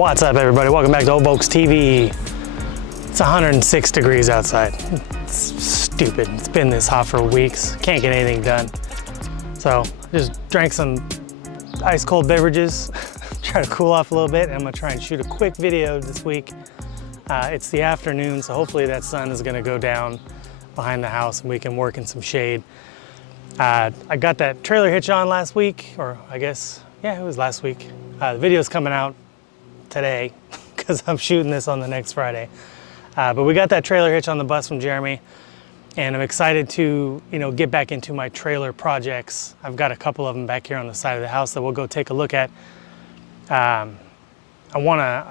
What's up, everybody? Welcome back to Old Folks TV. It's 106 degrees outside. It's stupid. It's been this hot for weeks. Can't get anything done. So just drank some ice cold beverages, try to cool off a little bit. I'm gonna try and shoot a quick video this week. It's the afternoon, so hopefully that sun is gonna go down behind the house and we can work in some shade. I got that trailer hitch on last week, or I guess, yeah, it was last week. The video's coming out today because I'm shooting this on the next Friday. But we got that trailer hitch on the bus from Jeremy, and I'm excited to, get back into my trailer projects. I've got a couple of them back here on the side of the house that we'll go take a look at. I want to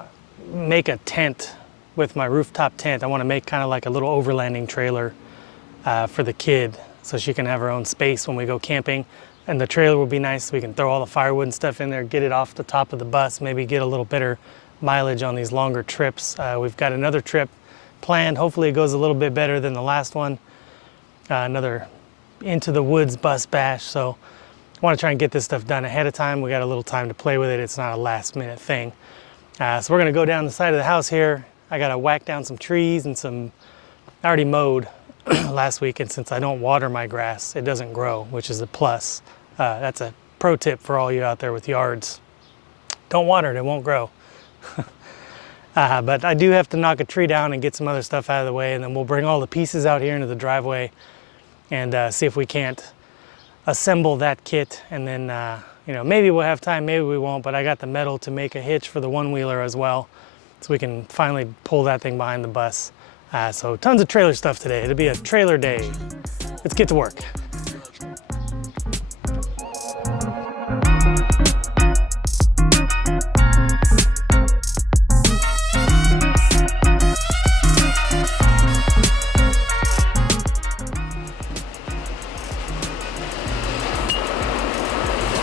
make a tent with my rooftop tent. I want to make kind of like a little overlanding trailer for the kid, so she can have her own space when we go camping. And the trailer will be nice, so we can throw all the firewood and stuff in there, get it off the top of the bus, maybe get a little better mileage on these longer trips. We've got another trip planned. Hopefully it goes a little bit better than the last one. Another into the woods bus bash. So I want to try and get this stuff done ahead of time. We got a little time to play with it. It's not a last minute thing. So we're gonna go down the side of the house here. I gotta whack down some trees and I already mowed last week, and since I don't water my grass, it doesn't grow, which is a plus. That's a pro tip for all you out there with yards. Don't water it, it won't grow. But I do have to knock a tree down and get some other stuff out of the way, and then we'll bring all the pieces out here into the driveway and see if we can't assemble that kit. And then, maybe we'll have time, maybe we won't, but I got the metal to make a hitch for the one-wheeler as well, so we can finally pull that thing behind the bus. So tons of trailer stuff today. It'll be a trailer day. Let's get to work.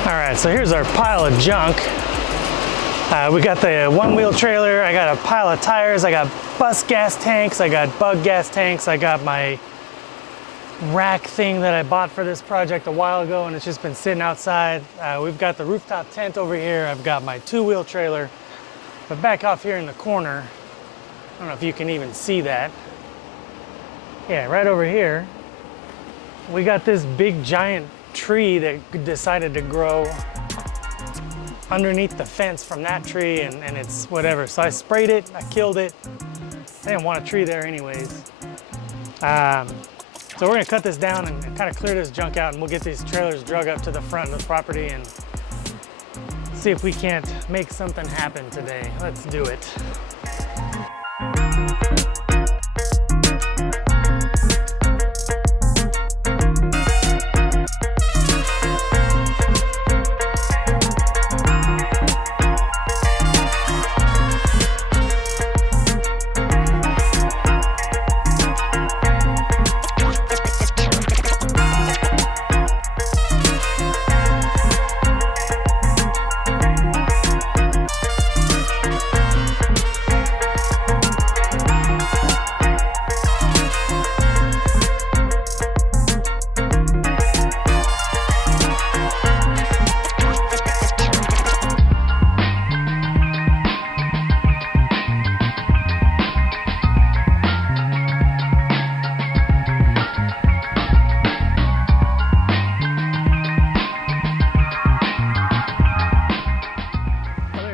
All right, so here's our pile of junk. We got the one-wheel trailer, I got a pile of tires, I got bus gas tanks, I got bug gas tanks, I got my rack thing that I bought for this project a while ago, and it's just been sitting outside. We've got the rooftop tent over here, I've got my two-wheel trailer, but back off here in the corner, I don't know if you can even see that. Yeah, right over here, we got this big giant tree that decided to grow underneath the fence from that tree, and it's whatever. So I sprayed it, I killed it. I didn't want a tree there anyways. So we're gonna cut this down and kind of clear this junk out, and we'll get these trailers drug up to the front of the property and see if we can't make something happen today. Let's do it.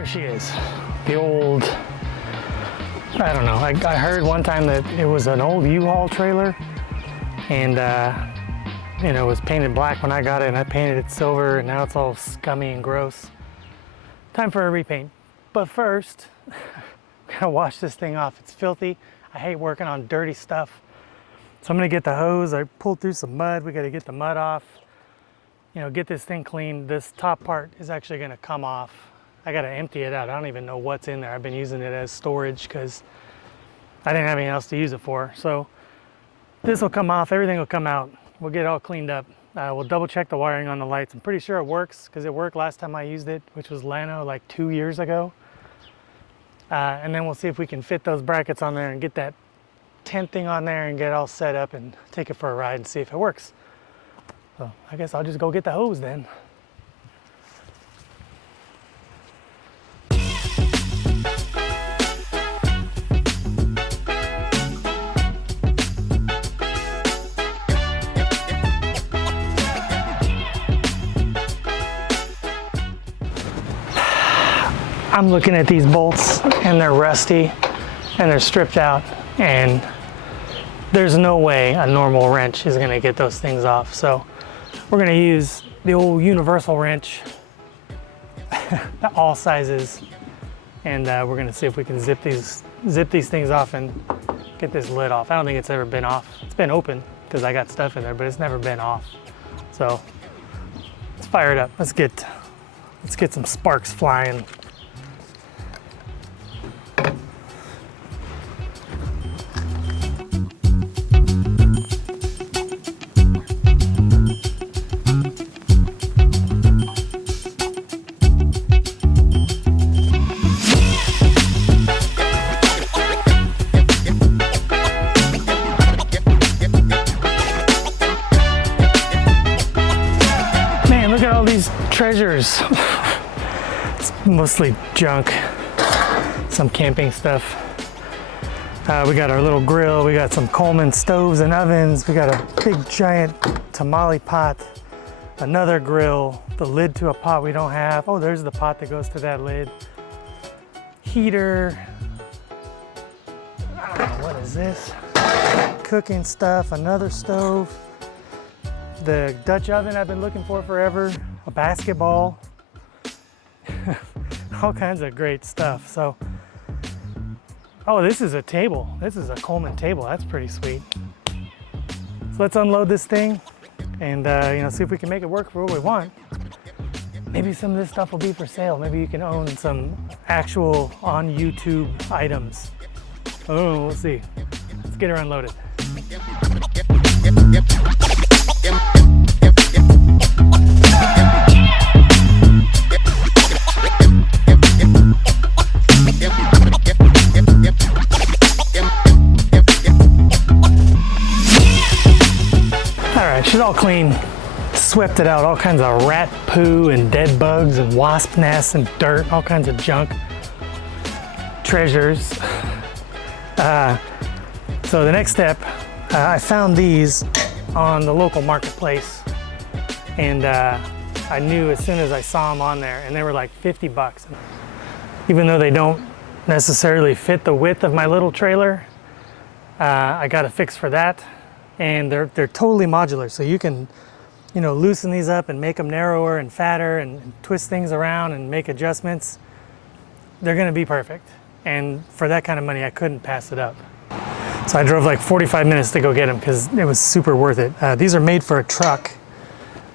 She is. The old, I don't know, I heard one time that it was an old U-Haul trailer, and it was painted black when I got it, and I painted it silver, and now it's all scummy and gross. Time for a repaint. But first, I'm gonna wash this thing off. It's filthy. I hate working on dirty stuff. So I'm gonna get the hose. I pulled through some mud. We gotta get the mud off. Get this thing clean. This top part is actually gonna come off. I gotta empty it out. I don't even know what's in there. I've been using it as storage because I didn't have anything else to use it for. So this will come off, everything will come out. We'll get it all cleaned up. We'll double check the wiring on the lights. I'm pretty sure it works because it worked last time I used it, which was Lano like 2 years ago. And then we'll see if we can fit those brackets on there and get that tent thing on there and get it all set up and take it for a ride and see if it works. So I guess I'll just go get the hose then. I'm looking at these bolts and they're rusty and they're stripped out, and there's no way a normal wrench is gonna get those things off. So we're gonna use the old universal wrench, all sizes, and we're gonna see if we can zip these things off and get this lid off. I don't think it's ever been off. It's been open because I got stuff in there, but it's never been off. So let's fire it up. Let's get some sparks flying. Treasures. It's mostly junk, some camping stuff. We got our little grill, we got some Coleman stoves and ovens, we got a big giant tamale pot, another grill, the lid to a pot we don't have. Oh, there's the pot that goes to that lid. Heater. I don't know, what is this? Cooking stuff, another stove. The Dutch oven I've been looking for forever. A basketball, all kinds of great stuff. So, oh, this is a table. This is a Coleman table. That's pretty sweet. So let's unload this thing and see if we can make it work for what we want. Maybe some of this stuff will be for sale. Maybe you can own some actual on YouTube items. Oh, we'll see. Let's get her unloaded. She's all clean, swept it out, all kinds of rat poo and dead bugs and wasp nests and dirt, all kinds of junk, treasures. So the next step, I found these on the local marketplace, and I knew as soon as I saw them on there, and they were like 50 bucks. Even though they don't necessarily fit the width of my little trailer, I got a fix for that. And they're totally modular, so you can, loosen these up and make them narrower and fatter and twist things around and make adjustments. They're gonna be perfect. And for that kind of money, I couldn't pass it up. So I drove like 45 minutes to go get them because it was super worth it. These are made for a truck,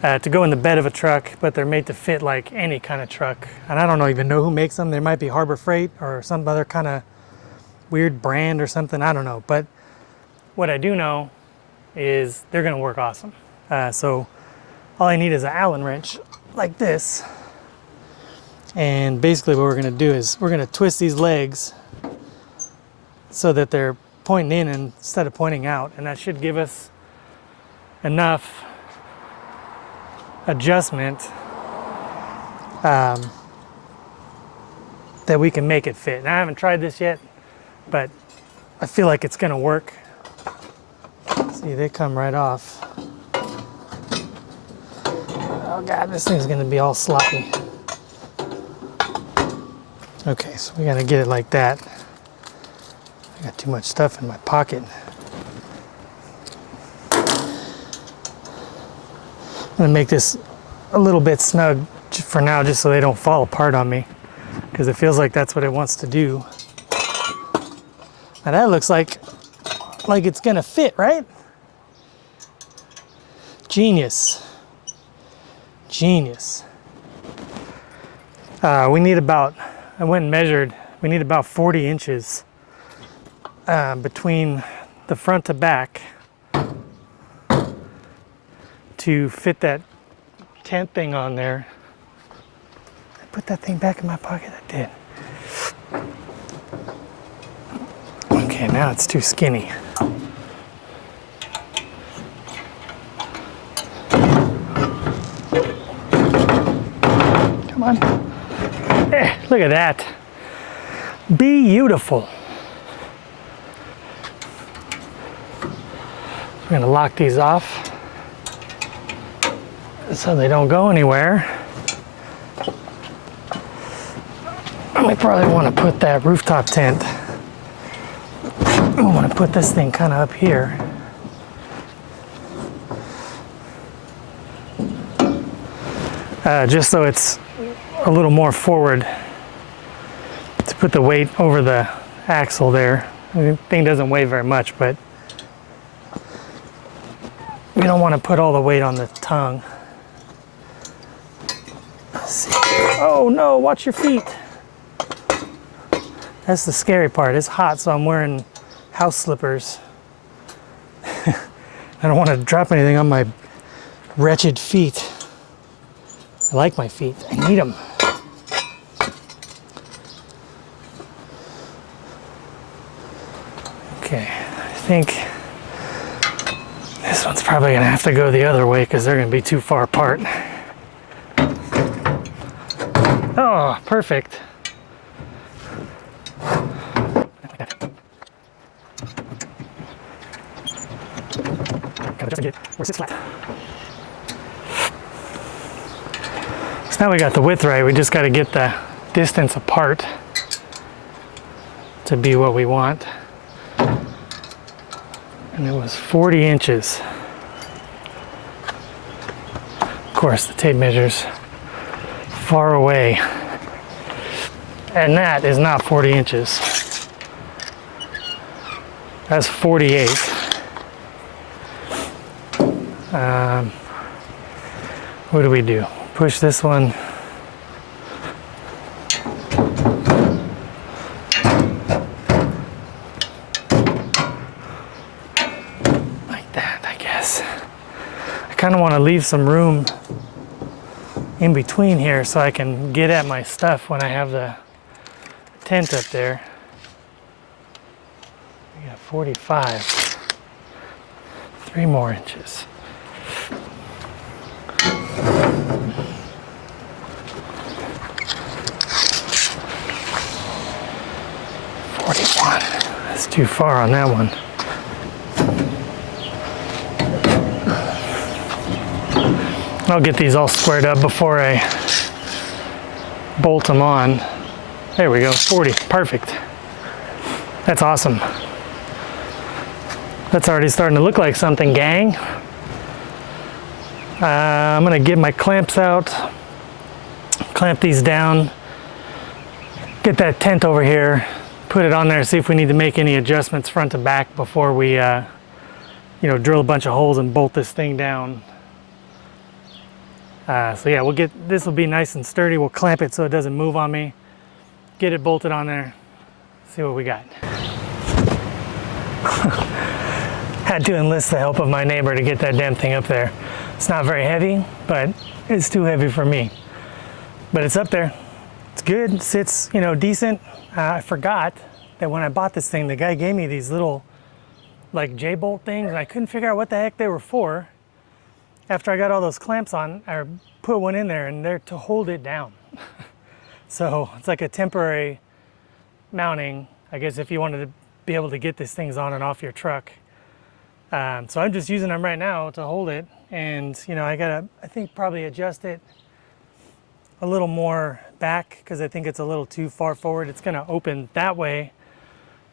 to go in the bed of a truck, but they're made to fit like any kind of truck. And I don't even know who makes them. There might be Harbor Freight or some other kind of weird brand or something, I don't know. But what I do know is they're gonna work awesome. So all I need is an Allen wrench like this. And basically what we're gonna do is we're gonna twist these legs so that they're pointing in instead of pointing out. And that should give us enough adjustment that we can make it fit. And I haven't tried this yet, but I feel like it's gonna work. See, they come right off. Oh God, this thing's gonna be all sloppy. Okay, so we gotta get it like that. I got too much stuff in my pocket. I'm gonna make this a little bit snug for now, just so they don't fall apart on me, because it feels like that's what it wants to do. Now that looks like it's gonna fit, right? Genius. Genius. We need about, I went and measured, we need about 40 inches between the front to back to fit that tent thing on there. I put that thing back in my pocket, I did. Okay, now it's too skinny. Come on. Look at that. Beautiful. We're gonna lock these off so they don't go anywhere. we probably want to put that rooftop tent. We want to put this thing kind of up here. Just so it's a little more forward to put the weight over the axle there. The thing doesn't weigh very much, but we don't want to put all the weight on the tongue. Let's see. Oh no, watch your feet. That's the scary part. It's hot, so I'm wearing house slippers. I don't want to drop anything on my wretched feet. I like my feet. I need them. Okay, I think this one's probably gonna have to go the other way because they're gonna be too far apart. Oh, perfect. Gotta just get where it sits flat. So now we got the width right, we just gotta get the distance apart to be what we want. And it was 40 inches. Of course, the tape measures far away. And that is not 40 inches. That's 48. What do we do? Push this one. Like that, I guess. I kind of want to leave some room in between here so I can get at my stuff when I have the tent up there. We got 45. 3 more inches. That's too far on that one. I'll get these all squared up before I bolt them on. There we go, 40, perfect. That's awesome. That's already starting to look like something, gang. I'm gonna get my clamps out, clamp these down, get that tent over here, put it on there, see if we need to make any adjustments front to back before we drill a bunch of holes and bolt this thing down. So yeah, we'll get, this will be nice and sturdy. We'll clamp it so it doesn't move on me. Get it bolted on there, see what we got. Had to enlist the help of my neighbor to get that damn thing up there. It's not very heavy, but it's too heavy for me. But it's up there. It's good, it sits, decent. I forgot that when I bought this thing, the guy gave me these little like J-bolt things, and I couldn't figure out what the heck they were for. After I got all those clamps on, I put one in there, and they're to hold it down. So it's like a temporary mounting, I guess, if you wanted to be able to get these things on and off your truck. So I'm just using them right now to hold it, and I gotta, I think, probably adjust it a little more back because I think it's a little too far forward. It's gonna open that way,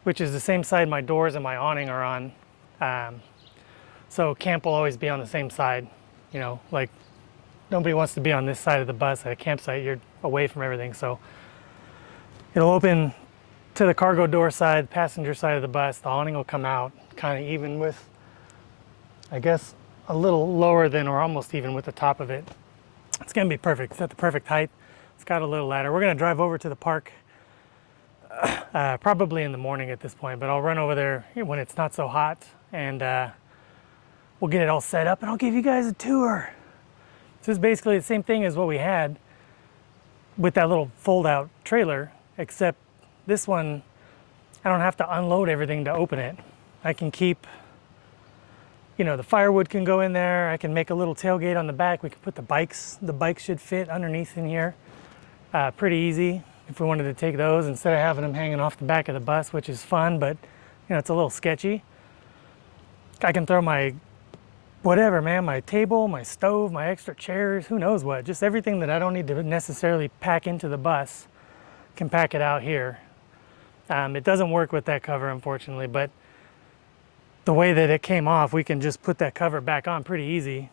which is the same side my doors and my awning are on. So camp will always be on the same side. Like nobody wants to be on this side of the bus at a campsite. You're away from everything. So it'll open to the cargo door side, passenger side of the bus. The awning will come out kind of even with, I guess, a little lower than or almost even with the top of it. It's gonna be perfect. It's at the perfect height. It's got a little ladder. We're gonna drive over to the park probably in the morning at this point, but I'll run over there when it's not so hot, and we'll get it all set up and I'll give you guys a tour. So it's basically the same thing as what we had with that little fold-out trailer, except this one, I don't have to unload everything to open it. I can keep, the firewood can go in there. I can make a little tailgate on the back. We can put the bikes should fit underneath in here. Pretty easy if we wanted to take those instead of having them hanging off the back of the bus, which is fun, but it's a little sketchy. I can throw my whatever, man, my table, my stove, my extra chairs, who knows what, just everything that I don't need to necessarily pack into the bus can pack it out here. It doesn't work with that cover, unfortunately, but the way that it came off, we can just put that cover back on pretty easy.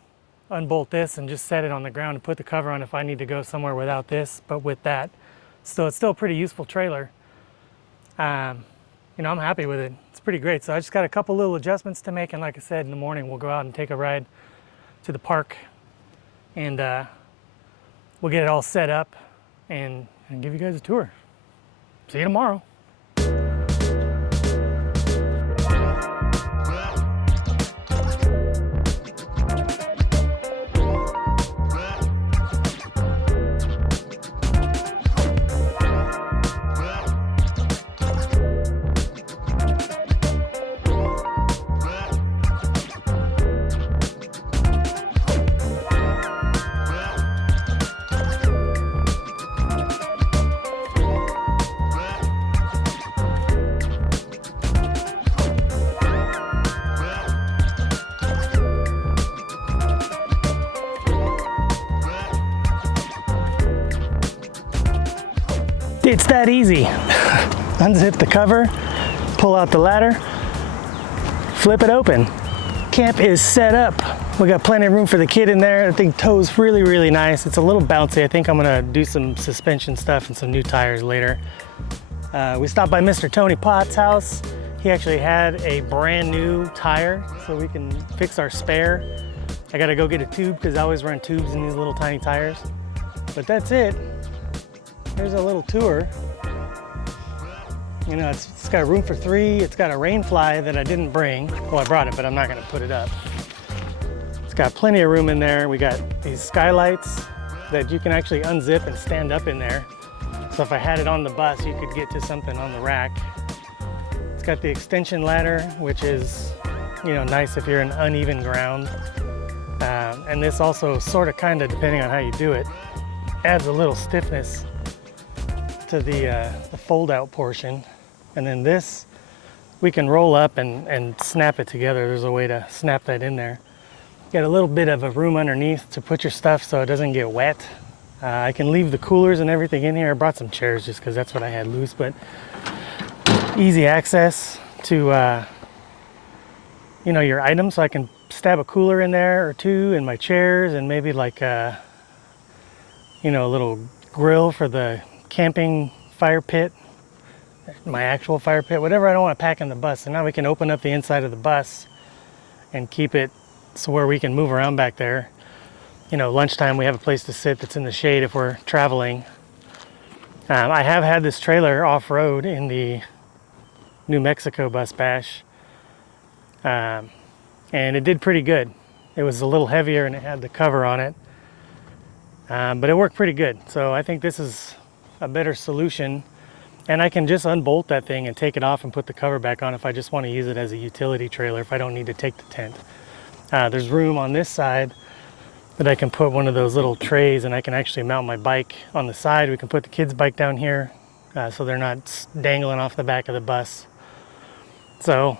Unbolt this and just set it on the ground and put the cover on if I need to go somewhere without this, but with that. So it's still a pretty useful trailer. You know, I'm happy with it. It's pretty great. So I just got a couple little adjustments to make, and like I said, in the morning we'll go out and take a ride to the park, and we'll get it all set up and give you guys a tour. See you tomorrow. It's that easy. Unzip the cover, pull out the ladder, flip it open. Camp is set up. We got plenty of room for the kid in there. I think tow's really, really nice. It's a little bouncy. I think I'm gonna do some suspension stuff and some new tires later. We stopped by Mr. Tony Potts' house. He actually had a brand new tire, so we can fix our spare. I gotta go get a tube because I always run tubes in these little tiny tires. But that's it. Here's a little tour. You know, it's got room for 3. It's got a rain fly that I didn't bring. Well, I brought it, but I'm not gonna put it up. It's got plenty of room in there. We got these skylights that you can actually unzip and stand up in there. So if I had it on the bus, you could get to something on the rack. It's got the extension ladder, which is, you know, nice if you're in uneven ground. And this also sort of, kind of, depending on how you do it, adds a little stiffness to the fold-out portion. And then this, we can roll up and snap it together. There's a way to snap that in there. Got a little bit of a room underneath to put your stuff so it doesn't get wet. I can leave the coolers and everything in here. I brought some chairs just because that's what I had loose, but easy access to you know, your items. So I can stab a cooler in there or two, and my chairs, and maybe like you know, a little grill for the camping fire pit, my actual fire pit, whatever I don't want to pack in the bus. And now we can open up the inside of the bus and keep it so where we can move around back there. You know, lunchtime we have a place to sit that's in the shade if we're traveling. I have had this trailer off-road in the New Mexico bus bash, and it did pretty good. It was a little heavier and it had the cover on it, but it worked pretty good. So I think this is a better solution, and I can just unbolt that thing and take it off and put the cover back on if I just want to use it as a utility trailer, if I don't need to take the tent. There's room on this side that I can put one of those little trays, and I can actually mount my bike on the side. We can put the kids' bike down here so they're not dangling off the back of the bus. So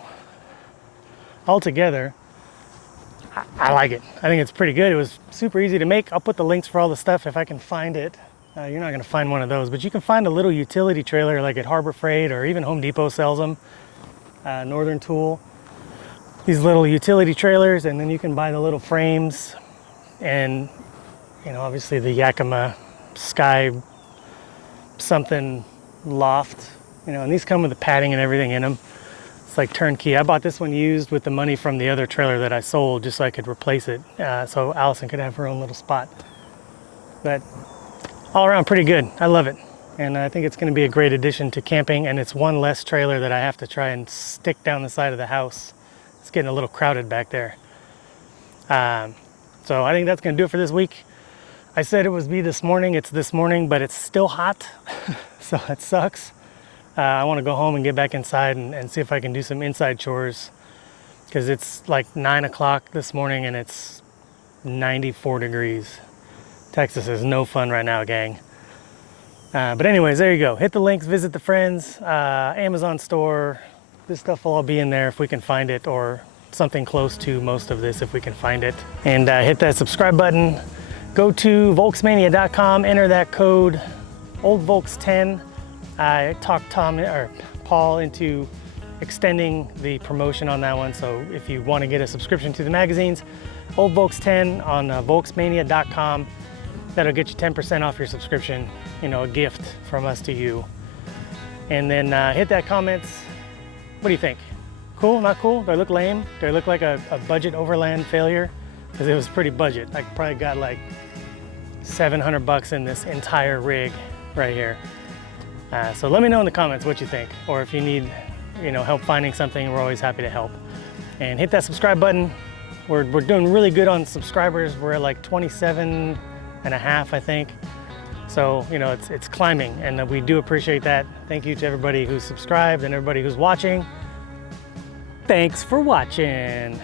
altogether, I like it. I think it's pretty good. It was super easy to make. I'll put the links for all the stuff if I can find it. You're not going to find one of those, but you can find a little utility trailer like at Harbor Freight, or even Home Depot sells them. Northern Tool. These little utility trailers, and then you can buy the little frames, and you know, obviously the Yakima Sky something loft. You know, and these come with the padding and everything in them. It's like turnkey. I bought this one used with the money from the other trailer that I sold, just so I could replace it, so Allison could have her own little spot. But all around pretty good. I love it, and I think it's going to be a great addition to camping, and it's one less trailer that I have to try and stick down the side of the house. It's getting a little crowded back there. So I think that's going to do it for this week. I said it was be this morning. It's this morning, but it's still hot, so it sucks. I want to go home and get back inside and see if I can do some inside chores, because it's like 9 o'clock this morning and it's 94 degrees. Texas is no fun right now, gang. But anyways, there you go. Hit the links, visit the friends, Amazon store. This stuff will all be in there if we can find it, or something close to most of this if we can find it. And hit that subscribe button. Go to volksmania.com, enter that code OldVolks10 I talked Paul into extending the promotion on that one. So if you want to get a subscription to the magazines, Old Volks 10 on volksmania.com. That'll get you 10% off your subscription, you know, a gift from us to you. And then hit that comments. What do you think? Cool, not cool? Do I look lame? Do I look like a budget overland failure? Because it was pretty budget. I probably got like $700 in this entire rig right here. So let me know in the comments what you think, or if you need, you know, help finding something, we're always happy to help. And hit that subscribe button. We're doing really good on subscribers. We're at like 27 and a half, I think. So, you know, it's climbing, and we do appreciate that. Thank you to everybody who's subscribed and everybody who's watching. Thanks for watching.